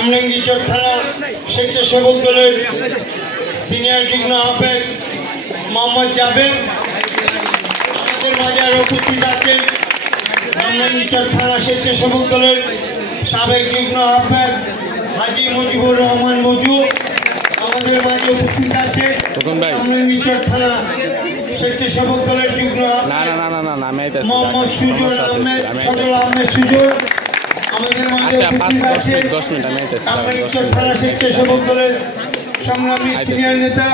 আমলঙ্গীচর থানা স্বেচ্ছাসেবক দলের সিনিয়র যুগ্ম আহ্বায়ক মোহাম্মদ জাবেদ আমাদের মাঝে আরো উপস্থিত আছেন। আমলঙ্গীচর থানা স্বেচ্ছাসেবক দলের সাবেক যুগ্ম আহ্বায়ক হাজি মুজিবুর রহমান মজু আমাদের মাঝে উপস্থিত আছে। আমলঙ্গীচর থানা স্বেচ্ছাসেবক দলের যুগ্ম মোহাম্মদ সুজন আহমেদ সজল আহমেদ সুজন আমাদের মাঝে উপস্থিত আছে। আমলঙ্গীচর থানা স্বেচ্ছাসেবক দলের সংগ্রামী সিনিয়র নেতা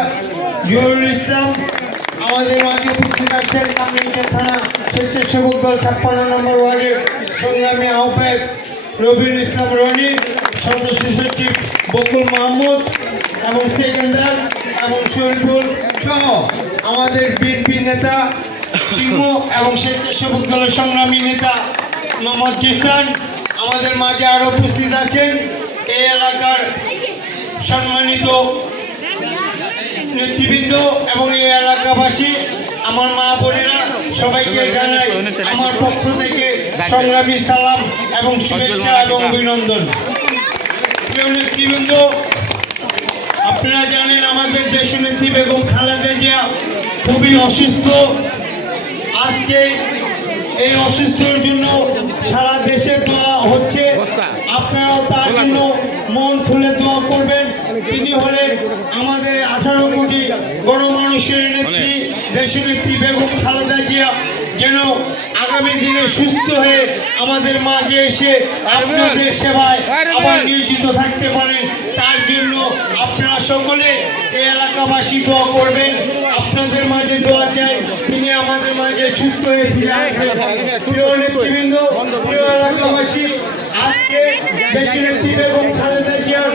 জহুরুল ইসলাম আমাদের মাঝে উপস্থিত আছেন। আমলঙ্গীচর থানা স্বেচ্ছাসেবক দল 56 নম্বর ওয়ার্ডের সংগ্রামী আহ্বায়ক রবিউল ইসলাম রনি, সদস্য সচিব বকুল মাহমুদ এবং সেকেন্দার এবং শরীফুল সহ আমাদের বিএনপি নেতা সিংহ এবং স্বেচ্ছাসেবক দলের সংগ্রামী নেতা মোহাম্মদ জিসান আমাদের মাঝে আরও উপস্থিত আছেন। এই এলাকার সম্মানিত নেতৃবৃন্দ এবং এই এলাকাবাসী আমার মা বোনেরা সবাইকে জানাই আমার পক্ষ থেকে সংগ্রামী সালাম এবং শুভেচ্ছা এবং অভিনন্দন। প্রিয় নেতৃবৃন্দ, আপনারা জানেন আমাদের দেশনেত্রী বেগম খালেদা জিয়া খুবই অসুস্থ। আজকে এই অসুস্থতার জন্য সারা দেশে দোয়া হচ্ছে, আপনারাও তার জন্য মন খুলে দোয়া করবেন। তিনি হলেন আমাদের 18 কোটি গণমানুষের নেত্রী দেশনেত্রী বেগম খালেদা জিয়া, যেন আগামী দিনে সুস্থ হয়ে আমাদের মাঝে এসে আপনাদের সেবায় আবার নিয়োজিত থাকতে পারেন। তার জন্য আপনারা সকলে এই এলাকাবাসী দোয়া করবেন। আপনাদের মাঝে দোয়া চাই তিনি আমাদের মাঝে সুস্থ হয়ে ফিরে আসবেন। প্রিয় নেতৃবৃন্দ, প্রিয় এলাকাবাসী, আজকে দেশনেত্রী বেগম খালেদা জিয়ার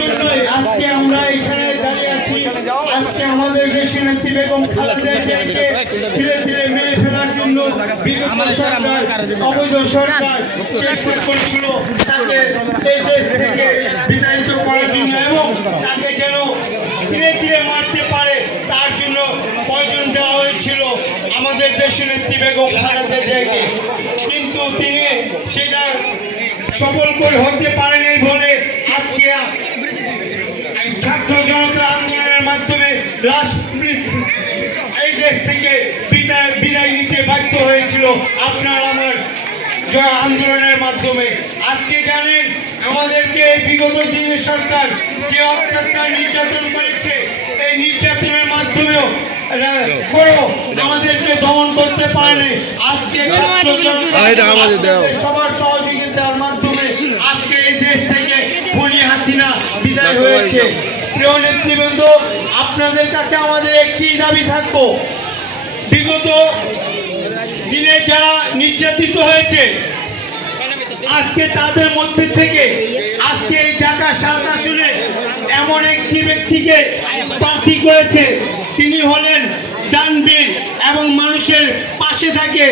জন্যই আজকে আমরা এখানে দাঁড়িয়ে আছি। আজকে আমাদের দেশনেত্রী বেগম খালেদা জিয়াকে ধীরে ধীরে মেরে ফেলার জন্য বিগত সরকার, অবৈধ সরকার চেষ্টা করছিল তাকে এই দেশ থেকে বিতাড়িত করার জন্য এবং তাকে যেন ধীরে ধীরে মারতে পারে তার জন্য প্রয়োজন দেওয়া হয়েছিল আমাদের দেশনেত্রী বেগম খালেদা জিয়াকে। কিন্তু তিনি সেটা সফল করে হতে পারেনি বলে আজকে ছাত্র জনতা আন্দোলনের মাধ্যমে এই দেশ থেকে বিদায় নিতে বাধ্য হয়েছিল আপনার আমার আন্দোলনের মাধ্যমে। আজকে জানেন আমাদেরকে বিগত দিনের সরকার যে অত্যাচার নির্যাতন করেছে, এই নির্যাতনের মাধ্যমেও আমাদেরকে দমন করতে পারেনি। আজকে সবার সহযোগিতার মাধ্যমে আজকে এই দেশ থেকে খুনি হাসিনা বিদায় হয়েছে। প্রিয় নেতৃবৃন্দ, আপনাদের কাছে আমাদের একটি দাবি থাকবো, বিগত দিনে যারা নির্যাতিত হয়েছে আজকে তাদের মধ্যে থেকে আজকে এই ঢাকা 7 আসনে এমন একটি ব্যক্তিকে প্রার্থী করেছে, তিনি হলেন দানবীর এবং মানুষের পাশে থাকে।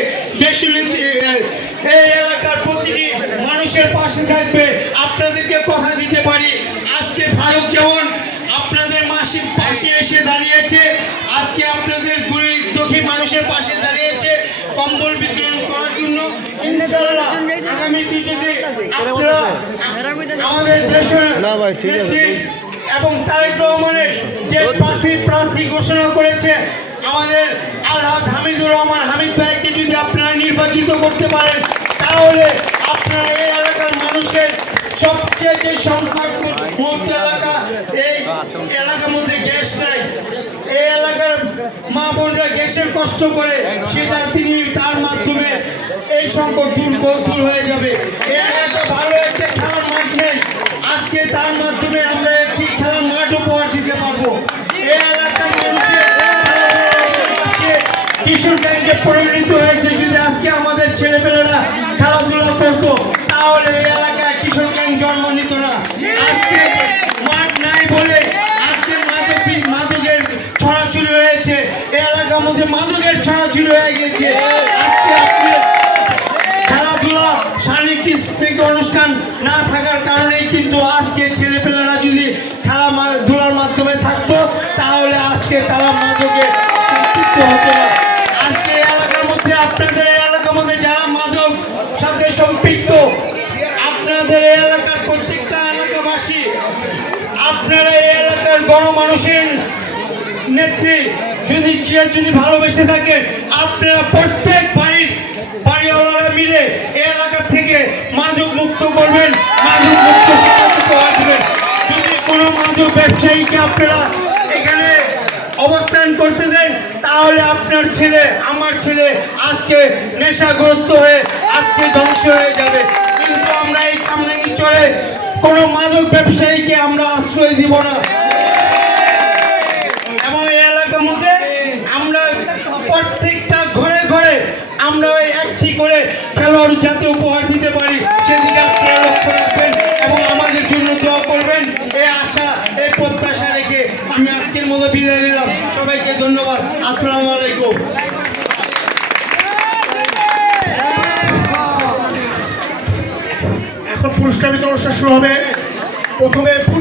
এই এলাকার প্রতিটি মানুষের পাশে থাকবে। আপনাদেরকে কথা দিতে পারি, আজকে ফারুক যেমন আপনাদের মাসিক পাশে এসে দাঁড়িয়েছে, আজকে আপনাদের গরিব দুঃখী মানুষের পাশে দাঁড়িয়েছে কম্বল বিতরণ করার জন্য। ইনশাআল্লাহ আগামী দিনে আপনারা আমাদের দেশের এবং তারেক রহমানের যে প্রার্থী ঘোষণা করেছে আমাদের আলহাজ হামিদুর রহমান হামিদ ভাইকে যদি আপনারা নির্বাচিত করতে পারেন, তাহলে আপনারা এই এলাকার মানুষের সবচেয়ে যে সংকট মুক্ত এলাকা, এই এলাকার মধ্যে গ্যাস নাই, এই এলাকার মা বোনরা গ্যাসের কষ্ট করে, সেটা তিনি তার মাধ্যমে এই সংকট দূর হয়ে যাবে। এই এলাকা ভালো একটা খেলার মাঠ নেই, আজকে তার মাধ্যমে আমরা একটি খেলার মাঠ উপহার দিতে পারবো। এই এলাকার মানুষের কিশোর গ্যাংকে পরিণত হয়েছে, যদি আজকে আমাদের ছেলেপেলেরা খেলাধুলা করতো তাহলে এই এলাকায় কিশোর গ্যাং জন্ম নিত না। আজকে মাঠ নাই বলে আজকে মাদকের ছড়াছড়ি হয়েছে, এই এলাকার মধ্যে মাদকের ছড়াছড়ি হয়ে গেছে। আজকে আপনি খেলাধুলা সাংস্কৃতিক অনুষ্ঠান না থাকার কারণেই কিন্তু আজকে ছেলেপেলেরা যদি খেলাধুলার মাধ্যমে থাকতো তাহলে আজকে তারা মাদকে সম্পৃক্ত হতো না। আজকে এলাকার মধ্যে আপনাদের এলাকার মধ্যে যারা মাদক সাথে সম্পৃক্ত, আপনাদের এলাকার প্রত্যেকটা এলাকা এলাকাবাসী, আপনারা এই এলাকার গণমানুষের নেত্রী যদি ভালোবেসে থাকেন, আপনারা প্রত্যেক বাড়িওয়ালারা মিলে এই এলাকা থেকে মাদক মুক্ত করবেন, মাদক মুক্ত সমাজ উপহার দেবেন। যদি কোনো মাদক ব্যবসায়ীকে আপনারা এখানে অবস্থান করতে দেন, তাহলে আপনার ছেলে, আমার ছেলে আজকে নেশাগ্রস্ত হয়ে আজকে ধ্বংস হয়ে যাবে। কিন্তু আমরা এই কামরাঙ্গীর চরে কোনো মাদক ব্যবসায়ীকে আমরা আশ্রয় দিব না। এবং এই এলাকার মধ্যে আমরা প্রত্যেকটা ঘরে ঘরে আমরা ওই একটি করে খেলোয়াড় যাতে উপহার দিতে পারি, সেদিকে আপনারা লক্ষ্য রাখবেন এবং আমাদের জন্য দোয়া করবেন। এই আশা, এই প্রত্যাশা রেখে আমি আজকের মতো বিদায় নিলাম। সবাইকে ধন্যবাদ। আসসালামু আলাইকুম। এখন পুরস্কার বিতরণ শুরু হবে। প্রথমে